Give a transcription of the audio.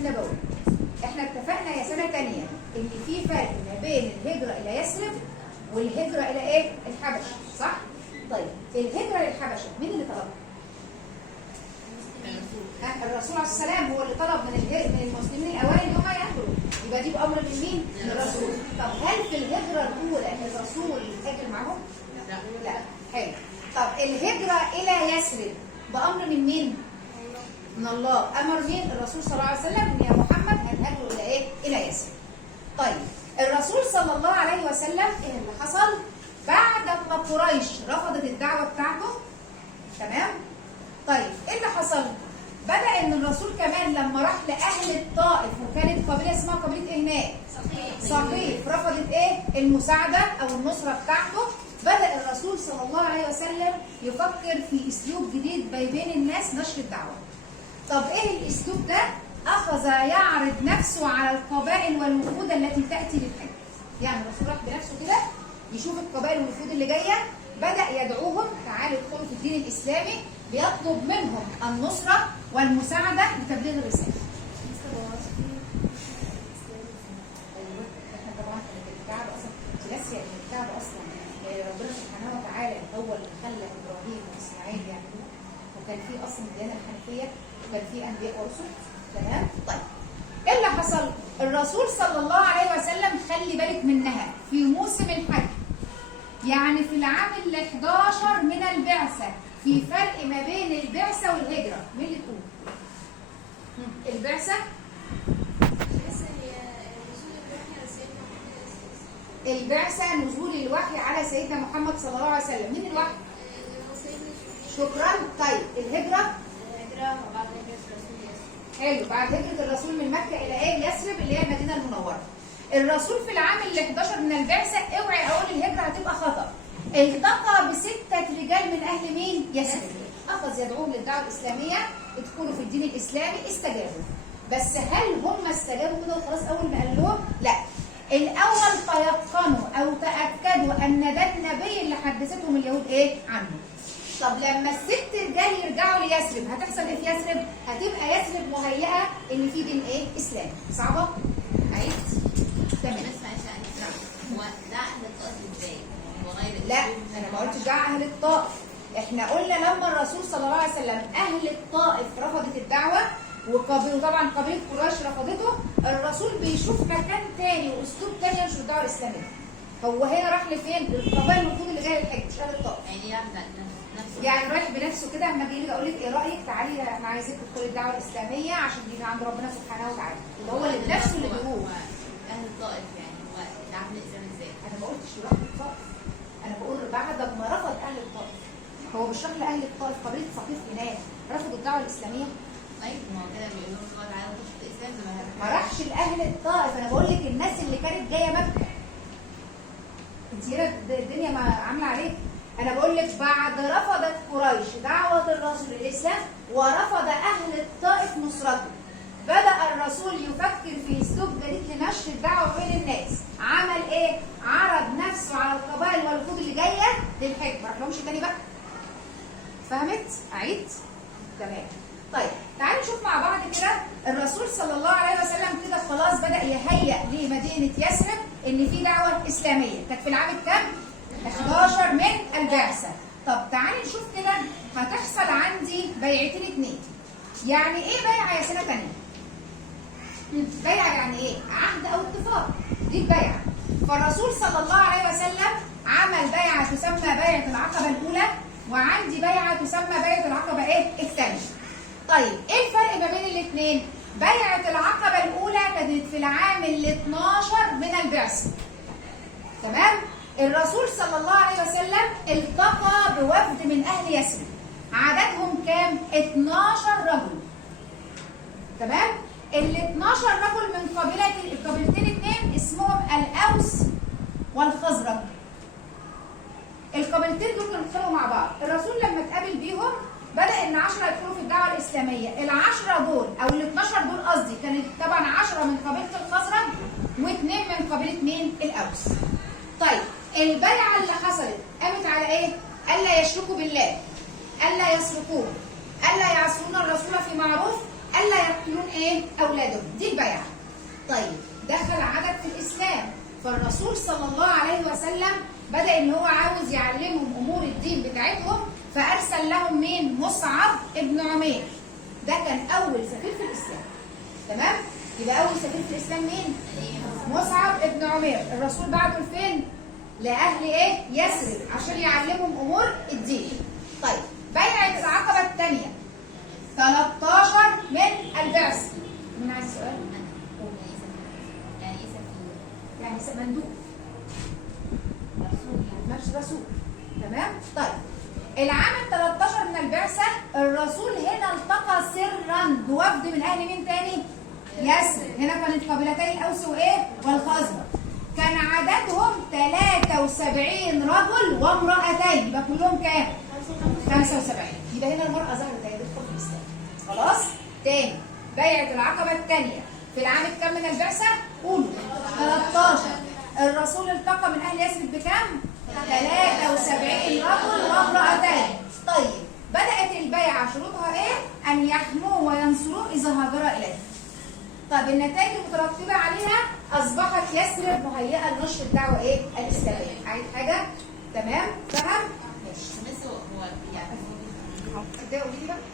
النبوي. احنا اتفقنا يا سنه ثانيه ان في فرق ما بين الهجره الى يثرب والهجره الى ايه؟ الحبشه، صح؟ طيب الهجره للحبشه مين اللي طلبها؟ الرسول عليه السلام هو اللي طلب من المسلمين الاوائل ان هم يهاجروا، يبقى دي بامر من مين؟ من الرسول. طب هل في الهجره الاولى الرسول هاجر معاهم؟ لا. حلو. طب الهجره الى يثرب بامر من مين؟ من الله. امر مين؟ الرسول صلى الله عليه وسلم ان يا محمد هنهاجروا الى ايه؟ الى يثرب. طيب الرسول صلى الله عليه وسلم ايه اللي حصل؟ بعد ما قريش رفضت الدعوه بتاعته، تمام؟ طيب ايه اللي حصل؟ بدأ ان الرسول كمان لما راح لاهل الطائف، وكانت قبيله اسمها قبيله ايه هناك؟ صقيف، رفضت ايه؟ المساعده او النصره بتاعته. بدأ الرسول صلى الله عليه وسلم يفكر في اسلوب جديد بين الناس نشر الدعوه. طب ايه الاسلوب ده؟ اخذ يعرض نفسه على القبائل والوفود التي تاتي للحج. يعني الرسول راح بنفسه كده يشوف القبائل والوفود اللي جايه، بدأ يدعوهم تعالوا ادخلوا في الدين الاسلامي، بيطلب منهم النصره والمساعده لتبليغ الرساله. احنا طبعا الكعبه اصلا ثلاثيه، الكعبه اصلا ربنا سبحانه وتعالى هو اللي خلى ابراهيم واسماعيل يعملوه، وكان في اصلا الديانه الحنفيه وكان في انبياء ورسل، تمام؟ طيب ايه اللي حصل؟ الرسول صلى الله عليه وسلم خلي بالك منها في موسم الحج، يعني في العام ال11 من البعثه، في فرق ما بين البعثه والهجره. مين اللي تقول؟ البعثه البعثه نزول الوحي على سيدنا محمد صلى الله عليه وسلم. مين الوحي؟ شكرا. طيب الهجره بعد هجرة الرسول يثرب. حلو، بعد هجره الرسول من مكه الى ايه؟ يثرب اللي هي المدينه المنوره. الرسول في العام ال11 من البعثه، اوعي اقول الهجره هتبقى خطر، التقى بستة رجال من اهل مين؟ يثرب. اخذ يدعوهم للدعوه الاسلاميه، ادخلوا في الدين الاسلامي، استجابوا. بس هل هم استجابوا كده وخلاص اول ما قال لهم؟ لا. الاول تيقنوا او تاكدوا ان ده النبي اللي حدثتهم اليهود ايه؟ عنه. طب لما الست رجال يرجعوا ليثرب هتحصل ايه في يثرب؟ هتبقى يثرب مهيئه ان في دين ايه؟ اسلامي. صعبه؟ عيد؟ تمام. بس عشان هو ده اهل الطائف ازاي؟ هو غير لا انا ما قلتش دع اهل الطائف، احنا قلنا لما الرسول صلى الله عليه وسلم اهل الطائف رفضت الدعوه وطبعا قبيله قريش رفضته، الرسول بيشوف مكان تاني واسلوب تاني ينشر الدعوه الاسلاميه. هو هنا راح لفين؟ للقبائل الوفود اللي جايه للحج، مش اهل الطائف. يعني يبدا نفسه، يعني رايح بنفسه كده، اما اجي اقول لك ايه رايك؟ تعالي احنا عايزين تدخلي الدعوه الاسلاميه عشان دي عند ربنا سبحانه وتعالى، اللي هو اللي بنفسه اللي بيقول. اهل الطائف يعني هو العمل الاسلامي ازاي؟ انا ما قلتش يروح للطائف، انا بقول بعد ما رفض اهل الطائف. هو بيشرح لاهل الطائف قبيله ثقيف هناك رفضوا الدعوه الاسلاميه. طيب ما هو كده بيقولوا لهم الله تعالى خش في الاسلام زي ما راحش لاهل الطائف، انا بقول لك الناس اللي كانت جايه مكه. انت هنا الدنيا ما عامله عليك. انا بقول لك بعد رفضت قريش دعوه الرسول للاسلام ورفض اهل الطائف نصرته، بدأ الرسول يفكر في اسلوب جديد لنشر الدعوه بين الناس. عمل ايه؟ عرض نفسه على القبائل والوفود اللي جايه للحج، ما راحلهمش تاني بقى. فهمت؟ اعيد؟ تمام. طيب تعالوا نشوف مع بعض كده الرسول صلى الله عليه وسلم كده خلاص بدأ يهيئ لمدينه يثرب ان في دعوه اسلاميه، كانت في العام الكام؟ 11 من البعثه. طب تعالي نشوف كده هتحصل عندي بيعتين اتنين. يعني ايه بيعه يا سنه ثانيه؟ بيعه يعني ايه؟ عهد او اتفاق، دي البيعه. فالرسول صلى الله عليه وسلم عمل بيعه تسمى بيعه العقبه الاولى، وعندي بيعه تسمى بيعه العقبه ايه؟ الثانيه. طيب ايه الفرق ما بين الاثنين؟ بيعه العقبه الاولى كانت في العام ال12 من البعثه. تمام؟ الرسول صلى الله عليه وسلم التقى بوفد من اهل يثرب، عددهم كام؟ 12 رجل. تمام؟ ال 12 رجل من قبيلتين اثنين اسمهم الاوس والخزرج. القبيلتين دول كانوا اتخانقوا مع بعض، الرسول لما اتقابل بيهم بدأ ان 10 يدخلوا في الدعوه الاسلاميه، ال10 دول او ال12 دول قصدي كانت طبعا 10 من قبيله الخزرج واثنين من قبيله مين؟ الاوس. طيب البيعه اللي حصلت قامت على ايه؟ الا يشركوا بالله، الا يسرقون، الا يعصون الرسول في معروف، الا يقتلون ايه؟ اولادهم. اولادهم. دي البيعه. طيب دخل عدد في الاسلام، فالرسول صلى الله عليه وسلم بدا ان هو عاوز يعلمهم امور الدين بتاعتهم، فارسل لهم مين؟ مصعب ابن عمير. ده كان اول سفير في الاسلام. تمام؟ يبقى اول سفير في الاسلام مين؟ مصعب ابن عمير. الرسول بعته لفين؟ لاهل ايه؟ يثرب، عشان يعلمهم امور الدين. طيب بيعه العقبه الثانيه 13 من البعثه. مين عايز سؤال؟ يعني مندوب مش رسول. تمام؟ طيب العام ال 13 من البعثه الرسول هنا التقى سرا بوفد من اهل مين تاني؟ يثرب. هنا كانت قبيلتي الاوس وايه؟ والخزرج. كان عددهم 73 رجل وامرأتين، يبقى كلهم كام؟ 75. يبقى هنا المرأة ظهرت هي تدخل في الإسلام. خلاص؟ تاني بيعة العقبة الثانية في العام الكام من البعثة؟ قولوا 13. الرسول التقى من أهل يثرب بكام؟ 73 رجل وامرأتين. طيب بدأت البيعة شروطها إيه؟ أن يحموه وينصروه إذا هاجر إليه. طب النتائج المترتبة عليها أصبحت يثرب مهيئة لنشر الدعوة إيه؟ الإسلامية. عايز حاجة؟ تمام؟ فهم؟ ماشي. بس هو يعني ابدأوا بيه بقى.